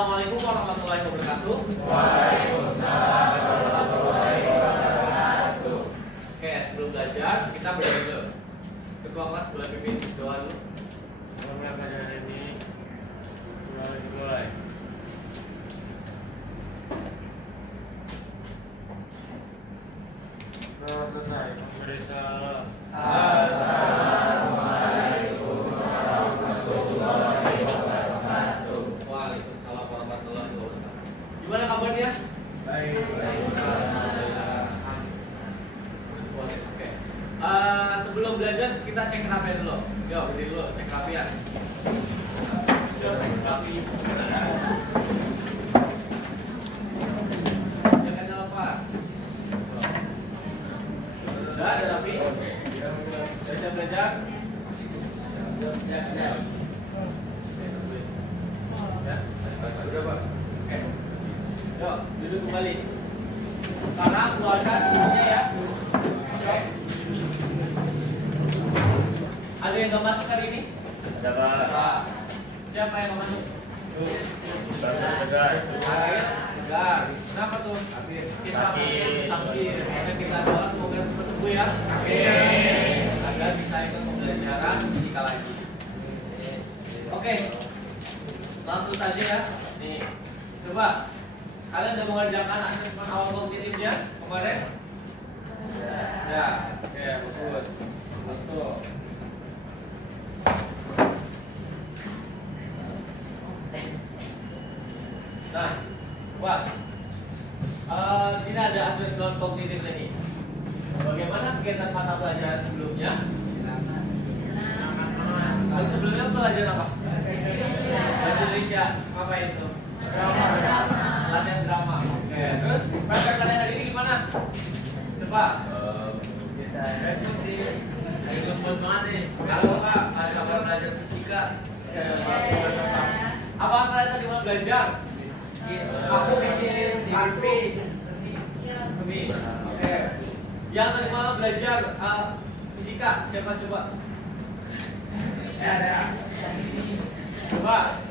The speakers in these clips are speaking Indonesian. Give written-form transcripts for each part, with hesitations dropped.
Assalamualaikum warahmatullahi wabarakatuh. Waalaikumsalam warahmatullahi wabarakatuh. Oke, sebelum belajar kita berdoa dulu. Ketua kelas boleh pimpin doa dulu. Semoga pelajaran ini mulai. Selesai. Memberi salam. Assalamualaikum warahmatullahi wabarakatuh. Waalaikumsalam warahmatullahi wabarakatuh. Gimana kabarnya? Baik. Oke. Sebelum belajar kita cek rapi dulu. Yo, berdiri dulu, cek rapian. Rapi. Jangan lepas. Udah ada rapi? Sudah belajar? Ya. Sudah, Pak. Oke. Yuk, duduk kembali. Sekarang keluarkan bukunya ya. Oke. Ada yang nggak masuk hari ini? Ada Pak. Nah, siapa yang nggak masuk? Tegar. Tegar. Kenapa tuh? Kita sakit. Kita doa semoga cepat sembuh ya. Amin. Agar bisa ikut pembelajaran fisika lagi. Oke. Langsung saja ya. Nih. Coba. Kalian udah mengerjakan asesmen awal kognitifnya kemarin? Ya. Oke, bagus. Masuk. Nah, wah, di sini ada aspek non kognitif ini. Bagaimana kegiatan mata pelajaran sebelumnya? Sebelumnya pelajaran apa? Bahasa Indonesia. Apa itu? Drama. Latihan drama. Oke. Terus praktek kalian hari ini gimana? Coba. Bisa sih. Lagi lembut banget nih. Kalau Pak, sabar belajar fisika. Apa kalian tadi mau belajar? Aku bikin HP. Seni. Oke. Yang tadi malam belajar fisika, siapa coba? Ada. Coba.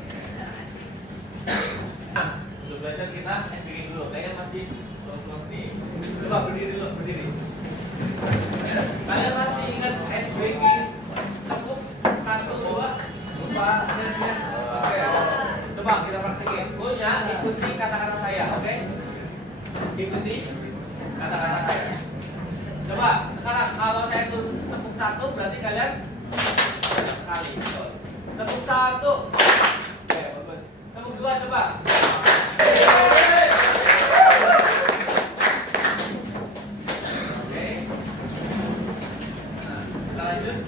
Nah, untuk belajar kita SPG dulu. Kalian masih los nih. Coba berdiri dulu, berdiri. Kalian masih ingat SPG? Tepuk 1, 2, 4. Oke. Coba kita praktekin. Punya ikuti kata-kata saya, oke? Ikuti kata-kata saya. Coba sekarang kalau saya tepuk 1 berarti kalian sekali. Tepuk 1. Oke, bagus. Tepuk 2 coba. Oke. Nah, kita lanjut.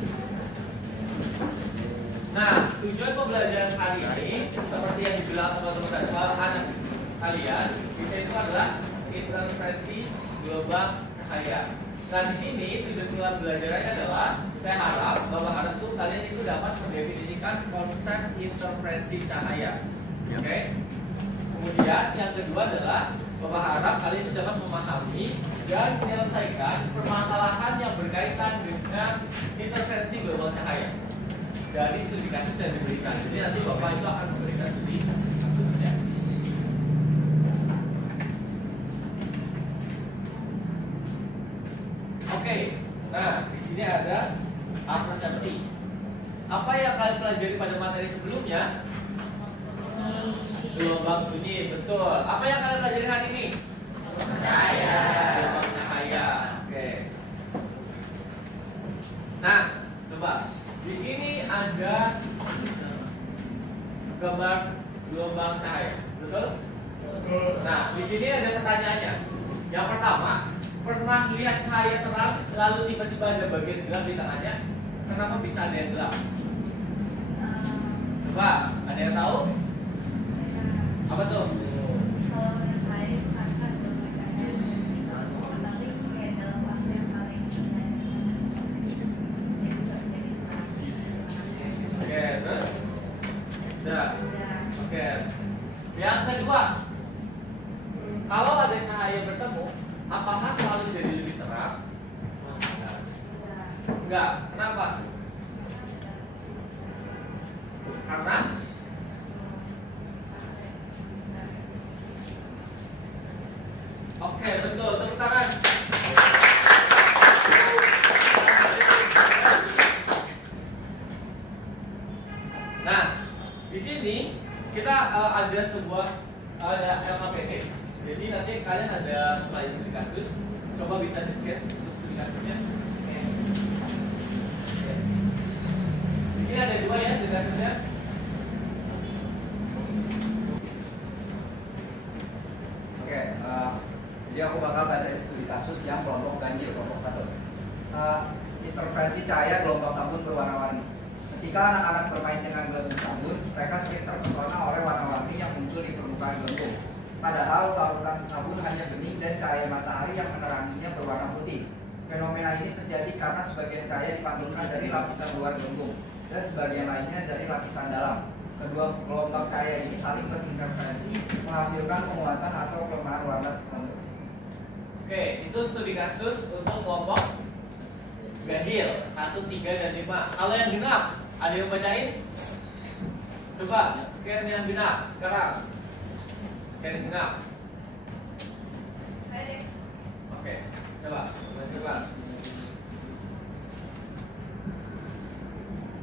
Nah, tujuan pembelajaran kali ini seperti yang dibilang teman-teman anak kalian, itu adalah interferensi gelombang cahaya. Nah, di sini tujuan belajarnya adalah saya harap tuh kalian itu dapat mendefinisikan konsep interferensi cahaya. Oke. Kemudian yang kedua adalah Bapak harap kalian itu dapat memahami dan menyelesaikan permasalahan yang berkaitan dengan interferensi gelombang cahaya dari studi kasus yang diberikan. Jadi nanti Bapak itu akan memberikan studi kasusnya. Oke, nah di sini ada persepsi. Apa yang kalian pelajari pada materi sebelumnya? Gelombang bunyi, betul. Apa yang kalian pelajari hari ini? Cahaya. Gelombang cahaya. Oke. Nah, coba. Di sini ada gambar gelombang cahaya, betul? Nah, di sini ada pertanyaannya. Yang pertama, pernah lihat cahaya terang lalu tiba-tiba ada bagian gelap di tengahnya? Kenapa bisa ada yang gelap? Coba, ada yang tahu? Apa tuh? Oke, terus? Sudah. Oke. Yang kedua, kalau ada cahaya bertemu, apakah selalu jadi lebih terang? Enggak. Kenapa? Karena ada sebuah LKPD. Jadi nanti kalian ada file studi kasus. Coba bisa di scan untuk studi kasusnya. Oke. Di sini ada dua ya studi kasusnya. Oke, jadi aku bakal bacain studi kasus yang kelompok ganjil, kelompok 1. Interferensi cahaya gelombang sabun berwarna-warni. Ketika anak-anak bermain dengan gelembung sabun, mereka sering terpesona oleh warna-warni yang muncul di permukaan gelembung. Padahal larutan sabun hanya bening dan cahaya matahari yang meneranginya berwarna putih. Fenomena ini terjadi karena sebagian cahaya dipantulkan dari lapisan luar gelembung dan sebagian lainnya dari lapisan dalam. Kedua gelombang cahaya ini saling berinterferensi, menghasilkan penguatan atau pelemahan warna tertentu. Oke, itu studi kasus untuk kelompok ganjil 1, 3, dan 5. Kalau yang genap, ada yang bacain? Coba scan yang genap sekarang. Scan yang genap. Oke, coba.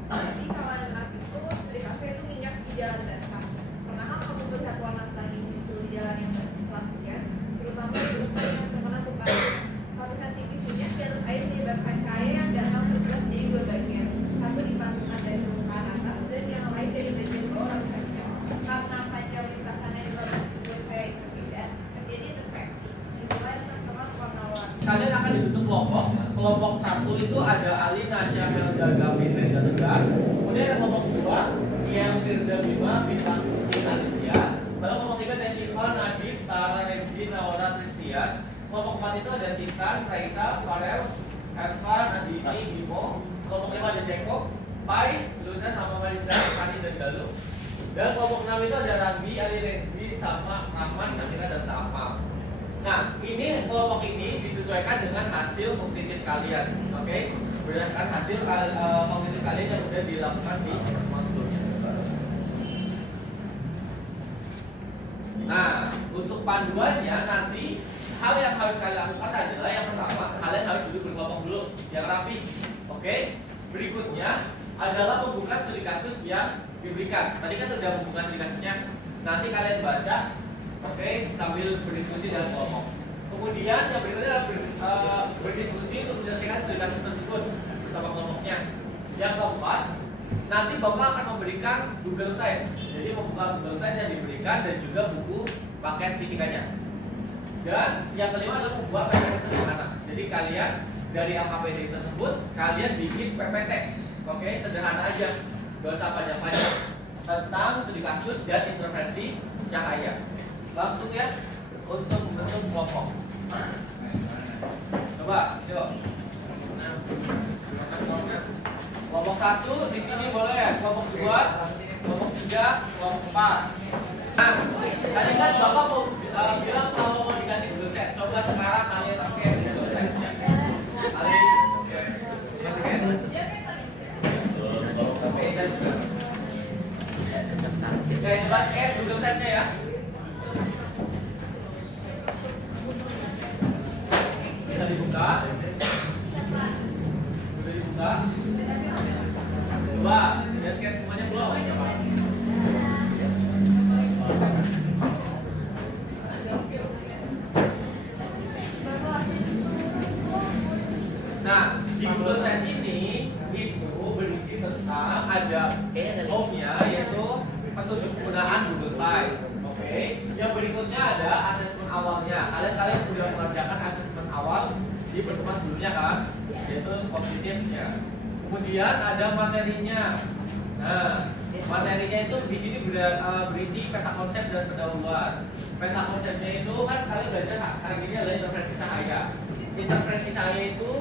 Jadi kalau yang genap itu studi kasusnya itu minyak di jalan basah. Pernahkah kamu melihat warna pelangi muncul di jalan yang selanjutnya, terutama di tempat yang terkena tumpahan? Lapisan tipis minyak di atas air menyebabkan cahaya yang datang terbelah jadi dua bagian, satu dipantulkan dari permukaan atas dan yang lain dari bagian bawah lapisannya. Karena panjang lintasannya di bawah tujuan cahaya itu berbeda, terjadi interferensi. Dimulai tersebar warna-warni. Kalian akan dibentuk kelompok. Kelompok 1 itu ada Alina, Syamil, Gavin, Reza, Tegar. Kemudian ada kelompok 2 yang Firza, Bima, Bintang, Putih, Alicia. Lalu kelompok 3 ada Syifa, Nadif, Tara, Renzi, Naura, Tristian. Kelompok 4 itu ada Titan, Raisa, Farel, Erva, Nadini, Bimo. Kelompok 5 ada Jacob, Pai, Luna, sama Marisa, Hani, dan Galuh. Dan kelompok 6 itu ada Rambi, Ali, Renzi, sama Rahman, Samira, dan Tamam. Nah, ini kelompok ini disesuaikan dengan hasil kognitif kalian, oke? Berdasarkan hasil kognitif kalian yang sudah dilakukan di pertemuan sebelumnya. Nah, untuk panduannya nanti hal yang harus kalian lakukan adalah yang pertama, kalian harus duduk berkelompok dulu, yang rapi, oke? Berikutnya adalah membuka studi kasus yang diberikan. Tadi kan sudah membuka studi kasusnya, nanti kalian baca. Oke, sambil berdiskusi dalam kelompok. Kemudian yang berikutnya adalah berdiskusi untuk menyelesaikan studi kasus tersebut bersama kelompoknya. Yang keempat, nanti Bapak akan memberikan Google Site. Jadi membuka Google Site yang diberikan dan juga buku paket fisikanya. Dan yang kelima adalah membuat PPT sederhana. Jadi kalian dari LKPD tersebut kalian bikin PPT. Oke, sederhana aja, gak usah panjang-panjang, tentang studi kasus dan interferensi cahaya. Langsung ya untuk membentuk kelompok. Coba, yuk. Kelompok 1 di sini boleh ya. Kelompok 2, kelompok 3, kelompok 4. Nah, tadi kan Bapak mau bilang kalau mau dikasih Google Set. Coba sekarang kalian scan Google Set-nya. Kalian scan. Oke, coba scan Google Set-nya ya. Bisa dibuka. Udah dibuka. Coba, udah scan semuanya belum? Nah, di Google Set ini itu berisi tentang ada home-nya, yaitu petunjuk penggunaan Google Slide. Oke. Yang berikutnya ada asesmen awalnya. Kalian sudah mengerjakan asesmen awal di pertemuan sebelumnya kan, yaitu kognitifnya. Kemudian ada materinya. Nah, materinya itu di sini berisi peta konsep dan pendahuluan. Peta konsepnya itu kan kalian belajar hari ini adalah interferensi cahaya. Interferensi cahaya itu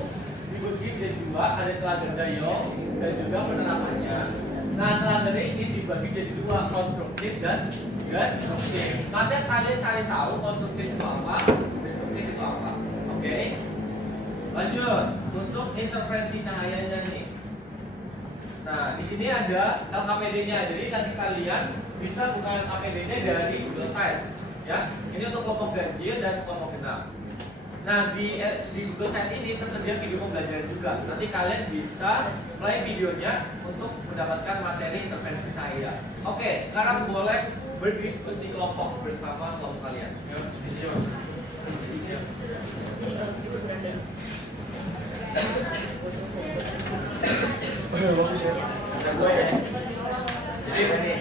dibagi menjadi dua, ada celah ganda Young dan juga penerapannya. Nah, celah ganda ini dibagi jadi dua, konstruktif dan destruktif. Nanti kalian cari tahu konstruktif itu apa, destruktif itu apa. Oke. Lanjut untuk interferensi cahayanya nih. Nah, di sini ada LKPD-nya. Jadi nanti kalian bisa buka LKPD-nya dari Google Site. Ya, ini untuk kelompok ganjil dan kelompok genap. Nah, di Google Site ini tersedia video pembelajaran juga. Nanti kalian bisa play videonya untuk mendapatkan materi interferensi cahaya. Oke, sekarang boleh berdiskusi kelompok bersama kelompok kalian. Yuk, sini yuk. Ada gue ya. Jadi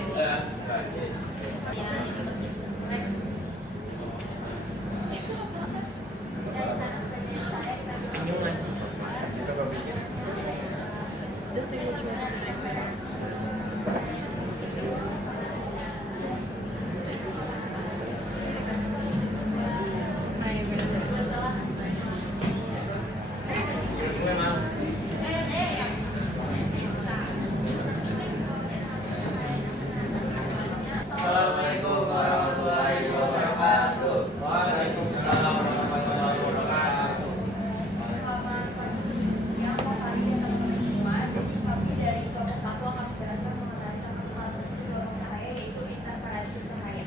Assalamualaikum warahmatullahi wabarakatuh. Waalaikumsalam warahmatullahi wabarakatuh. Kami dari kelompok 1 akan menjelaskan mengenai alat cahaya yaitu interferensi cahaya.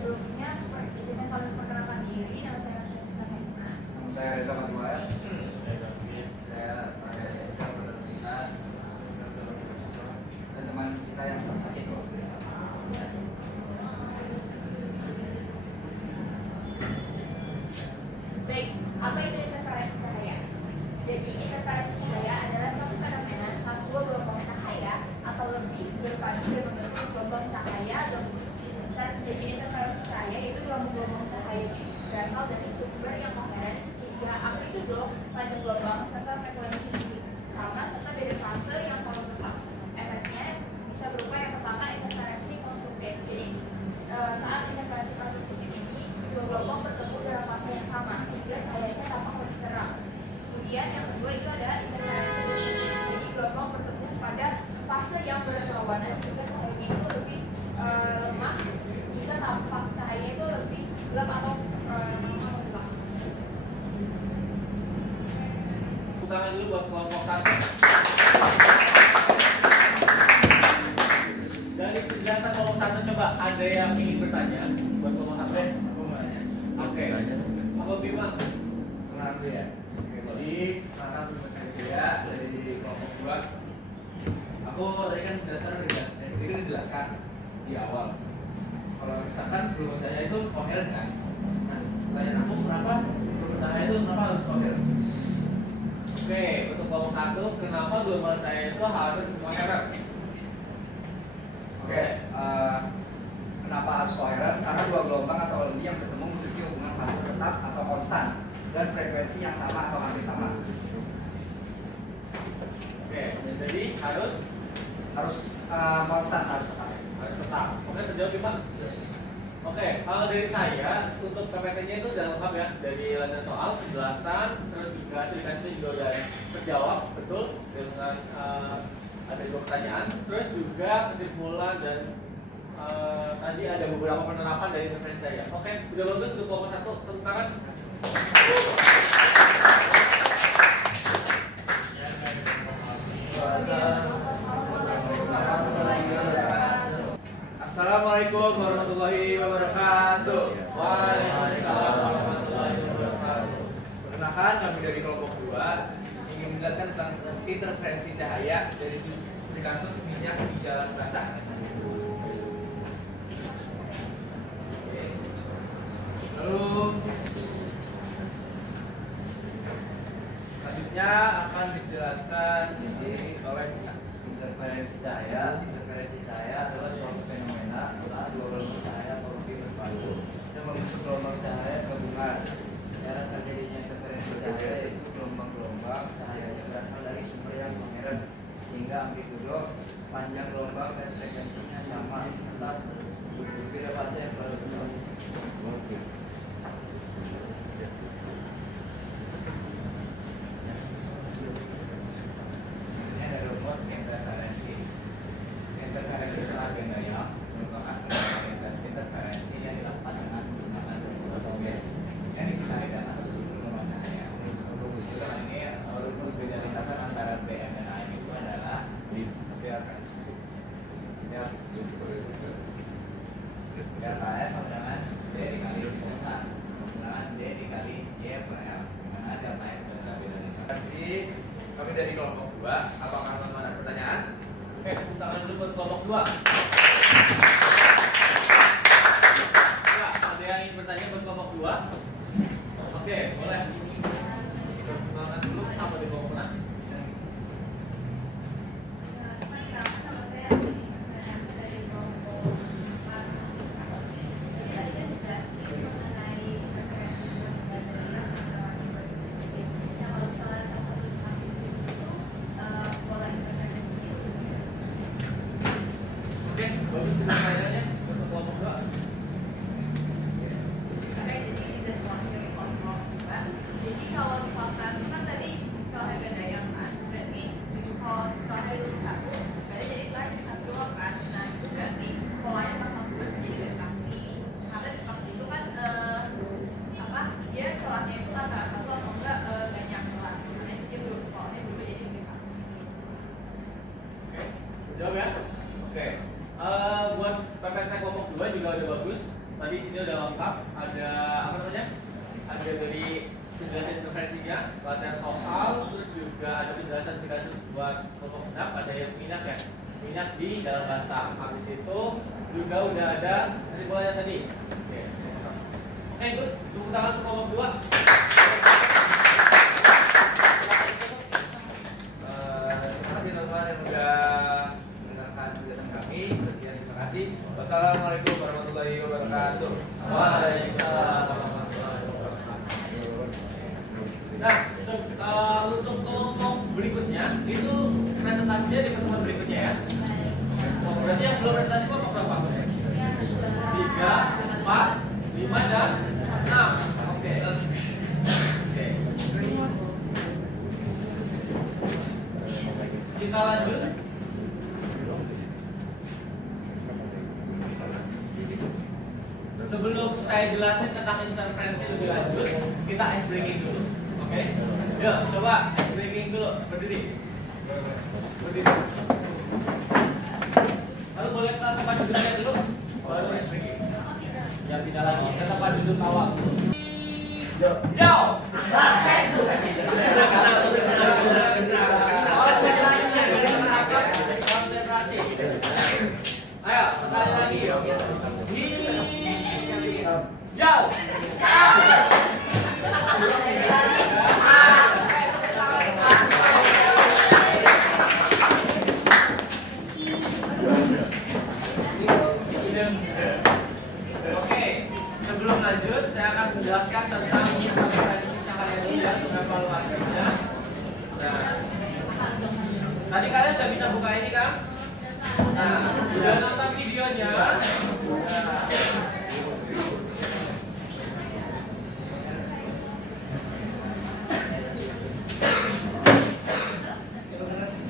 Sebelumnya, izinkan kalian perkenalkan diri. Nama saya Rasyidina Hemna. Nama saya Reza Matulaya. Saya ada yang berterima dan teman kita yang sakit loh. Baik, apa itu interferensi cahaya? Jadi interferensi cahaya adalah suatu fenomena saat dua gelombang cahaya atau lebih berpadu dan membentuk gelombang cahaya dan terjadi interferensi cahaya yaitu gelombang cahaya berasal dari sumber yang koheren sehingga amplitudo, panjang gelombang serta frekuensi sama serta beda fase yang sama tetap. Efeknya bisa berupa yang pertama interferensi konstruktif. Jadi saat interferensi konstruktif ini dua gelombang bertemu dalam fase yang sama sehingga cahayanya tampak lebih terang. Kemudian yang kedua itu ada interferensi destruktif. Jadi gelombang bertemu pada fase yang berlawanan sehingga cahayanya itu lebih lemah sehingga tampak cahaya itu lebih gelap atau menggelap. Tangan dulu buat kelompok 1. Dari penjelasan kelompok 1 coba ada yang ingin bertanya buat kelompok 1? Aku mau nanya. Oke. Apa Bima? Kenal dulu ya. Oke, jadi karena saya Dea dari kelompok 2. Aku tadi kan dijelaskan di awal. Kalau misalkan gelombang cahaya itu koheren kan? Nah, pertanyaan aku kenapa gelombang cahaya itu kenapa harus koheren? Oke, untuk kelompok 1 kenapa gelombang cahaya itu harus koheren? Oke, kenapa harus koheren? Karena dua gelombang atau lebih yang bertemu memiliki hubungan fase tetap atau konstan dan frekuensi yang sama atau hampir sama. Oke, jadi harus Konstan, harus tetap. Oke, terjawab Bima? Oke, kalau dari saya untuk PPT-nya itu udah lengkap ya, dari lanjutan soal, penjelasan, terus juga hasil-hasilnya juga udah terjawab betul dengan ada 2 pertanyaan, terus juga kesimpulan dan tadi ada beberapa penerapan dari interferensi saya. Oke, udah bagus untuk kelompok 1, tepuk tangan. Assalamualaikum warahmatullahi wabarakatuh. Waalaikumsalam warahmatullahi wabarakatuh. Perkenalkan, kami dari kelompok 2 ingin menjelaskan tentang interferensi cahaya dari kasus minyak di jalan basah. Lalu selanjutnya akan dijelaskan oleh Interferensi cahaya adalah suatu fenomena saat dua gelombang cahaya atau lebih berpadu dan membentuk gelombang cahaya gabungan. Cara terjadinya interferensi cahaya yaitu gelombang-gelombang cahayanya berasal dari sumber yang koheren sehingga amplitudo, panjang gelombang dan frekuensinya sama serta berbeda fase yang selalu tetap. Ini ada rumus interferensi. Interferensi saat gaya merupakan interferensi yang dilakukan dengan menggunakan rumus yang disinari dalam sumber gelombang cahaya. Ini rumus beda lintasan antara BM dan AM itu adalah delta S sama dengan D dikali delta dengan D dikali Y per L, dimana delta S adalah beda lintasan. kami dari kelompok 2. Apakah teman-teman ada pertanyaan? Oke, tepuk tangan dulu buat kelompok 2. Bagus itu pertanyaannya untuk kelompok 2. Oke, jadi izin mewakili kelompok 2. Jadi kalau misalkan kan tadi kalau harga daya kan, berarti kalau harga dulu satu, berarti jadi itu harga satu doang kan. Nah itu berarti polanya bakal berubah menjadi refraksi. Karena refraksi itu kan apa? Dia celahnya itu antara satu atau enggak banyak celah. Makanya dia berubah polanya berubah jadi refraksi. Oke, jawab ya. Oke, buat PPT kelompok 2 juga udah bagus. Tadi sini udah lengkap. Ada apa namanya? Ada dari penjelasan intervensinya, latihan soal, terus juga ada penjelasan kasus buat kelompok genap. Ada yang minat ya, minat di dalam bahasa. Habis itu juga udah ada kesimpulannya tadi. Oke, good. Tepuk tangan untuk kelompok 2. Terima kasih teman-teman yang udah mendengarkan penjelasan kami. Sekian, terima kasih. Wassalamualaikum warahmatullahi wabarakatuh. Waalaikumsalam warahmatullahi wabarakatuh. Nah, untuk kelompok berikutnya itu presentasinya di pertemuan berikutnya ya. Oh, berarti yang belum presentasi kelompok berapa? 3, 4, 5 dan 6. Oke. Oke. Kita lanjut. Sebelum saya jelasin tentang interferensi lebih lanjut, kita ice breaking dulu. Oke? Yuk, coba ice breaking dulu. Berdiri. Berdiri. Lalu boleh ke tempat duduknya dulu, baru ice breaking. Ya, tidak lagi. Ke tempat duduk awal. Jauh. Konsentrasi. Ayo, sekali lagi. Jauh. Oke, sebelum lanjut saya akan menjelaskan tentang interferensi cahaya dulu ya, evaluasinya. Nah, tadi kalian udah bisa buka ini kan? Nah, udah nonton videonya. Nah,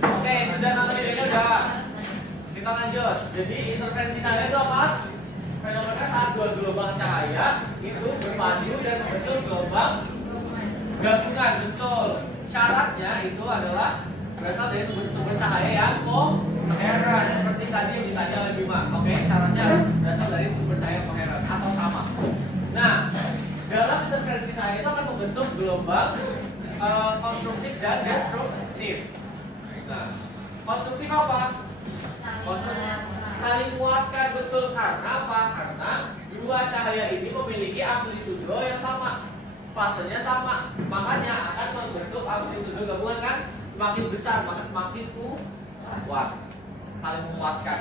oke, sudah nonton videonya udah. Kita lanjut. Jadi interferensi cahaya itu apa? Fenomena saat dua gelombang cahaya itu berpadu dan membentuk gelombang gabungan. Betul. Syaratnya itu adalah berasal dari sumber cahaya yang koheren, seperti tadi yang ditanya oleh Bima. Oke, syaratnya harus berasal dari sumber cahaya yang koheren atau sama. Nah, dalam interferensi cahaya itu akan membentuk gelombang konstruktif dan destruktif. Nah, konstruktif apa? Konstruktif saling menguatkan, betul. Karena apa? Karena dua cahaya ini memiliki amplitudo yang sama, fasenya sama, makanya akan membentuk amplitudo gabungan kan semakin besar, maka semakin kuat, saling menguatkan.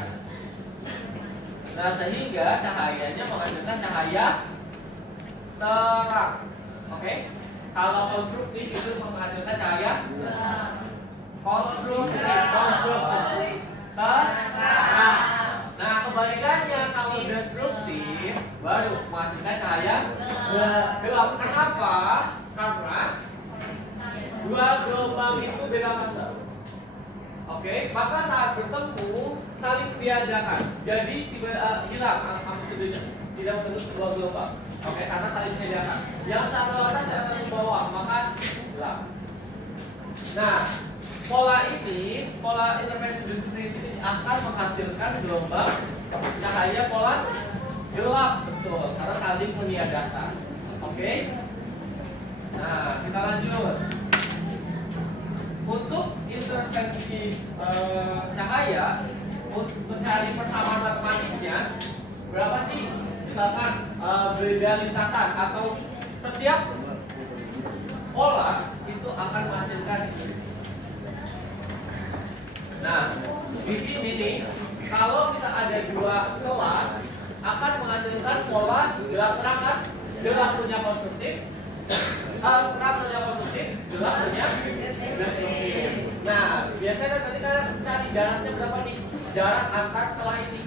Nah, sehingga cahayanya menghasilkan cahaya terang. Oke? Kalau konstruktif itu menghasilkan cahaya konstruktif terang. Nah, kebalikannya kalau destruktif baru menghasilkan cahaya gelap. Kenapa? Karena dua gelombang itu beda fase. Oke, maka saat bertemu saling tiadakan. Jadi hilang amplitudonya, tidak membentuk sebuah gelombang. Oke, karena saling tiadakan. Yang satu atas yang satu bawah, maka gelap. Nah, pola ini, pola interferensi destruktif ini akan menghasilkan gelombang cahaya pola gelap, betul, karena saling meniadakan. Oke. Nah, kita lanjut. Untuk intervensi cahaya, untuk mencari persamaan matematisnya, berapa sih? Misalkan beda lintasan atau setiap pola itu akan menghasilkan. Nah, di sini nih, kalau bisa ada dua celah, akan menghasilkan pola gelap terang kan? Gelap punya konstruktif, terang punya konstruktif, gelap punya destruktif. Nah, biasanya tadi kan cari jaraknya berapa nih? Jarak antar celah ini.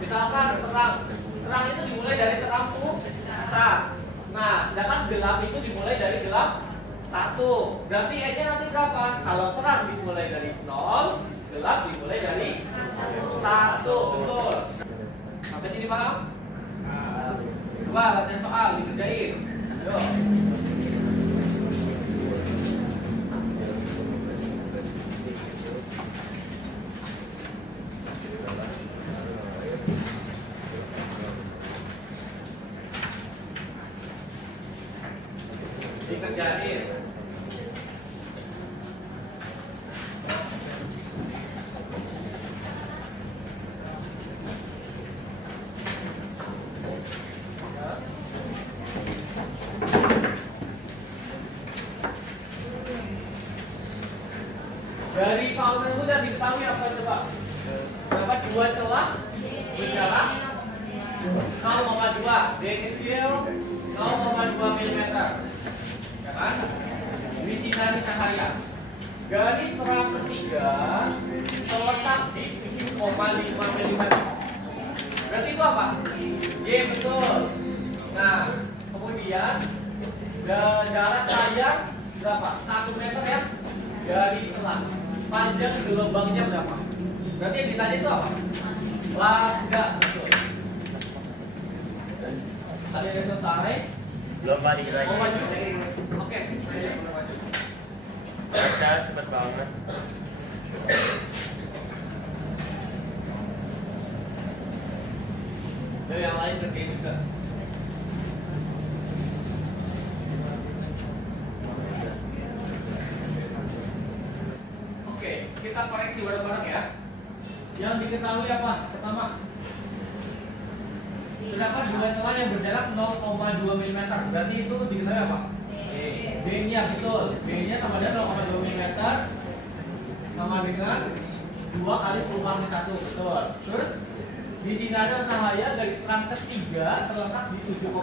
Misalkan terang itu dimulai dari terang pusat. Nah, sedangkan gelap itu dimulai dari gelap 1. Berarti N-nya nanti berapa? Kalau terang dimulai dari 0, gelap dimulai dari 1. Betul. Sampai sini paham? Coba latihan soal dikerjain. Ayo. Dikerjain. Dari soal tersebut sudah diketahui apa coba? Dapat 2 celah berjarak 0,2 D kecil 0,2 mm. Ya kan? Disinari cahaya. Garis terang ketiga terletak di 7,5 mm. Berarti itu apa? Y, betul. Nah, kemudian jarak layar berapa? 1 meter ya? Dari celah. Panjang gelombangnya berapa? Berarti yang ditanya itu apa? Lambda, betul. Tadi udah selesai. Belum balik lagi. Mau maju? Oke, ayo mau maju. Baca cepet banget. Ayo yang lain kerjain juga. Oke, kita koreksi bareng-bareng ya. Yang diketahui apa? Pertama, terdapat 2 celah yang berjarak 0,2 mm. Berarti itu diketahui apa? D-nya betul. D-nya sama dengan 0,2 mm sama dengan 2 kali 10 kali 1. Betul. Terus disinari cahaya garis terang ketiga terletak di 7,5.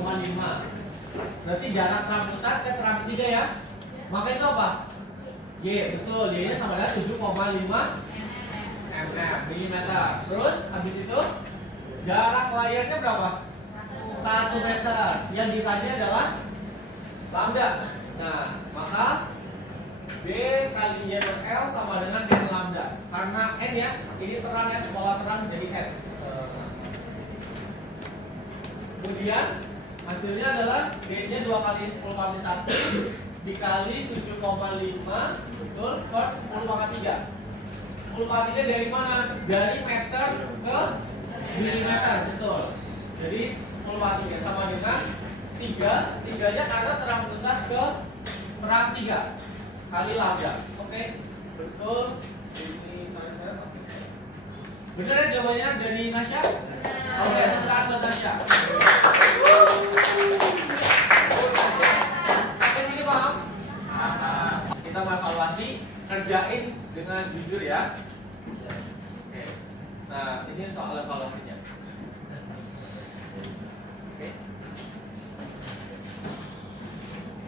Berarti jarak terang pusat ke terang ketiga ya. Maka itu apa? Y, betul. Y-nya sama dengan 7,5 mm. Terus habis itu jarak layarnya berapa? 1 meter. Yang ditanya adalah lambda. Nah, maka B kali Y per L sama dengan N lambda. Karena N ya, ini terang ya, pola terang menjadi N. Kemudian hasilnya adalah D-nya 2 kali 10 kali 1 dikali 7,5 betul per 10 pangkat 3. 10 kali 3 dari mana? Dari meter ke milimeter, betul. Jadi 10 kali 3 sama dengan 3. 3-nya karena terang pusat ke terang 3 kali lambda. Oke, betul. Ini benar ya jawabannya dari Nasya? Oke, tepuk buat Nasya. Sampai sini paham? Kita mau evaluasi, kerjain dengan jujur ya. Oke. Nah, ini soal evaluasinya. Oke.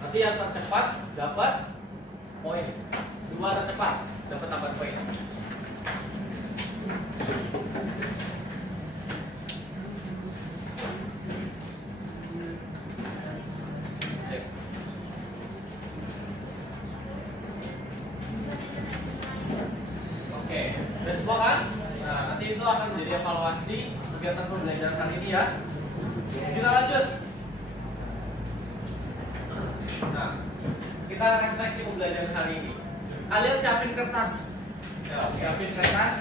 Nanti yang tercepat dapat poin. 2 tercepat dapat tambah poin. Oke, udah semua kan? Nah, nanti itu akan menjadi evaluasi kegiatan pembelajaran kali ini ya. Kita lanjut. Nah, kita refleksi pembelajaran hari ini. Kalian siapin kertas. Ya, siapin kertas.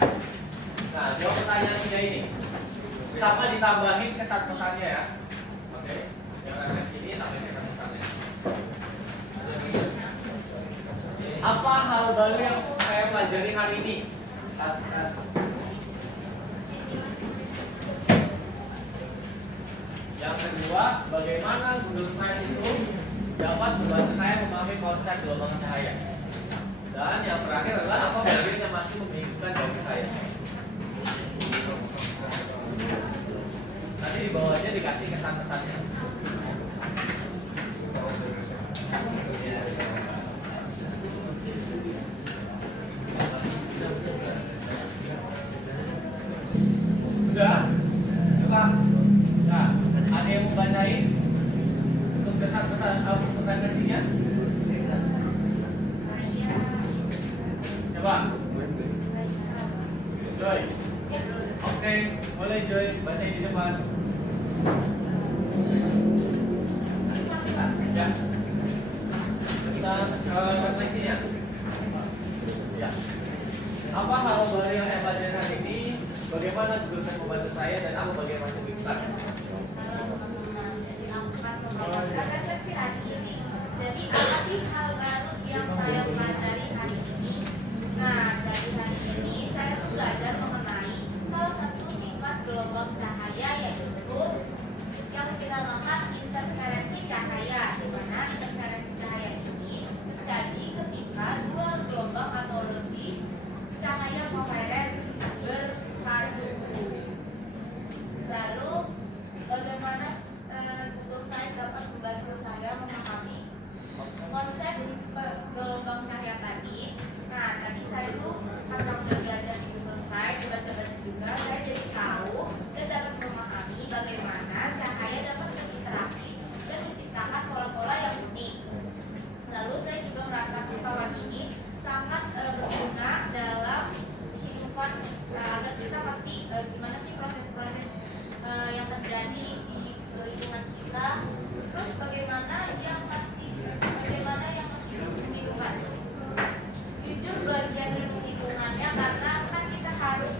Nah, jawab pertanyaan 3 ini. Sama ditambahin kesan-pesannya ya. Oke. Yang refleksi ini sampai kesan-pesannya. Apa hal baru yang saya pelajari hari ini? Yang kedua, bagaimana Google Slides itu dapat membantu saya memahami konsep gelombang cahaya. Dan yang terakhir adalah apa bagian yang masih membingungkan bagi saya. Nanti di bawahnya dikasih kesan-kesannya. Sudah? Joy. Ya. Oke, boleh Joy bacain di depan. Ya. Pesan refleksinya. Ya. Apa hal baru yang saya pelajari hari ini? Bagaimana jurusan membantu saya dan aku bagaimana ikutan? Halo teman-teman, jadi aku akan membawakan refleksi hari ini. Jadi apa sih hal baru yang saya pelajari hari ini? Nah, dari hari ini saya belajar mengenai salah satu sifat gelombang cahaya, yaitu yang dinamakan interferensi cahaya, di mana interferensi cahaya ini terjadi ketika dua gelombang atau lebih cahaya koheren berpadu. Lalu bagaimana Google Sites dapat membantu saya memahami konsep gelombang cahaya tadi? Nah, tadi saya tuh karena udah belajar di Google Sites, baca-baca juga, saya jadi tahu dan dapat memahami bagaimana cahaya dapat berinteraksi dan menciptakan pola-pola yang unik. Lalu saya juga merasa pengetahuan ini sangat berguna dalam kehidupan agar kita ngerti gimana sih proses-proses yang terjadi di lingkungan kita. Terus bagaimana yang masih membingungkan. Jujur bagian lingkungannya karena kan kita harus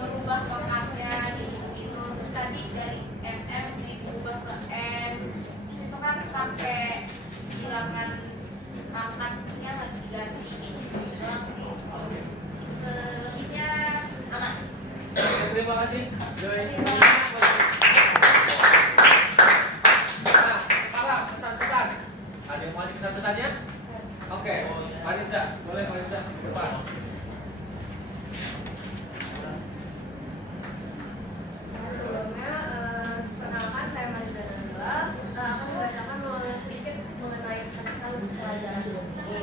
merubah pangkatnya gitu. Terus tadi dari mm diubah ke m. Terus itu kan pakai bilangan pangkatnya harus diganti gitu doang sih. Selebihnya aman. Terima kasih Joy. Terima kasih. Nah, Farah, pesan-pesan. Ada yang mau kasih pesan-pesannya? Oke, Mariza, boleh Mariza depan. Sebelumnya, perkenalkan saya Mariza Nabila. Akan membacakan sedikit mengenai pesan-pesan pelajaran ini.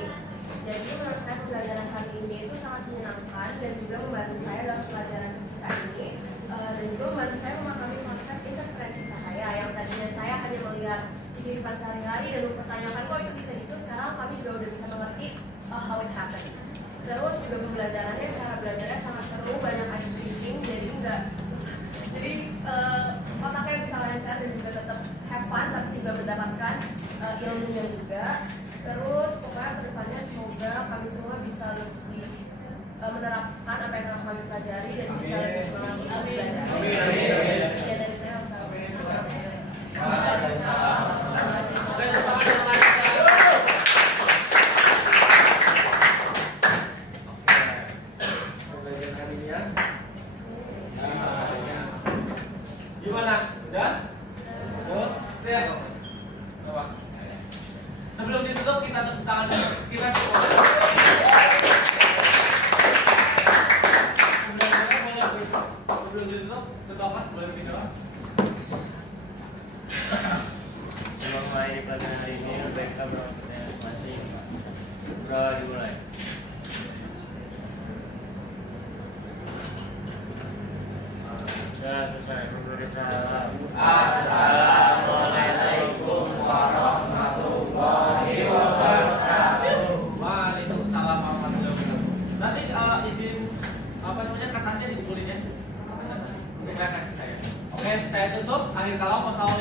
Jadi menurut saya pembelajaran kali ini itu sangat menyenangkan dan juga membantu saya dalam pelajaran fisika ini, dan juga membantu saya memahami konsep interferensi cahaya yang tadinya saya hanya melihat di kehidupan sehari-hari dan mempertanyakan kok itu bisa gitu. Sekarang kami juga udah bisa mengerti how it happens. Terus juga pembelajarannya, cara belajarnya sangat seru, banyak ice breaking, jadi otaknya bisa lancar dan juga tetap have fun, tapi juga mendapatkan ilmunya juga. Terus pokoknya kedepannya semoga kami semua bisa lebih menerapkan apa yang telah kami pelajari dan bisa lebih semangat untuk belajar. Amin. Ya, dari saya wassalamualaikum. Oke, tepuk tangan untuk Mariza. Pembelajaran hari ini ya. Gimana? Udah? Terus? Siap. Coba. Sebelum ditutup kita tepuk tangan kita semua. Sebelum ditutup, ketua kelas boleh bikin doa. Sebelum mulai di pelajaran hari ini, lebih kita berpertanyaan masing-masing. Bro, dimulai. Ya, selesai. Waalaikumsalam. Assalamualaikum warahmatullahi wabarakatuh. Waalaikumsalam warahmatullahi wabarakatuh. Nanti izin kertasnya dikumpulin ya. Untuk saya. Oke, saya tutup. Akhir kalam, wassalamualaikum.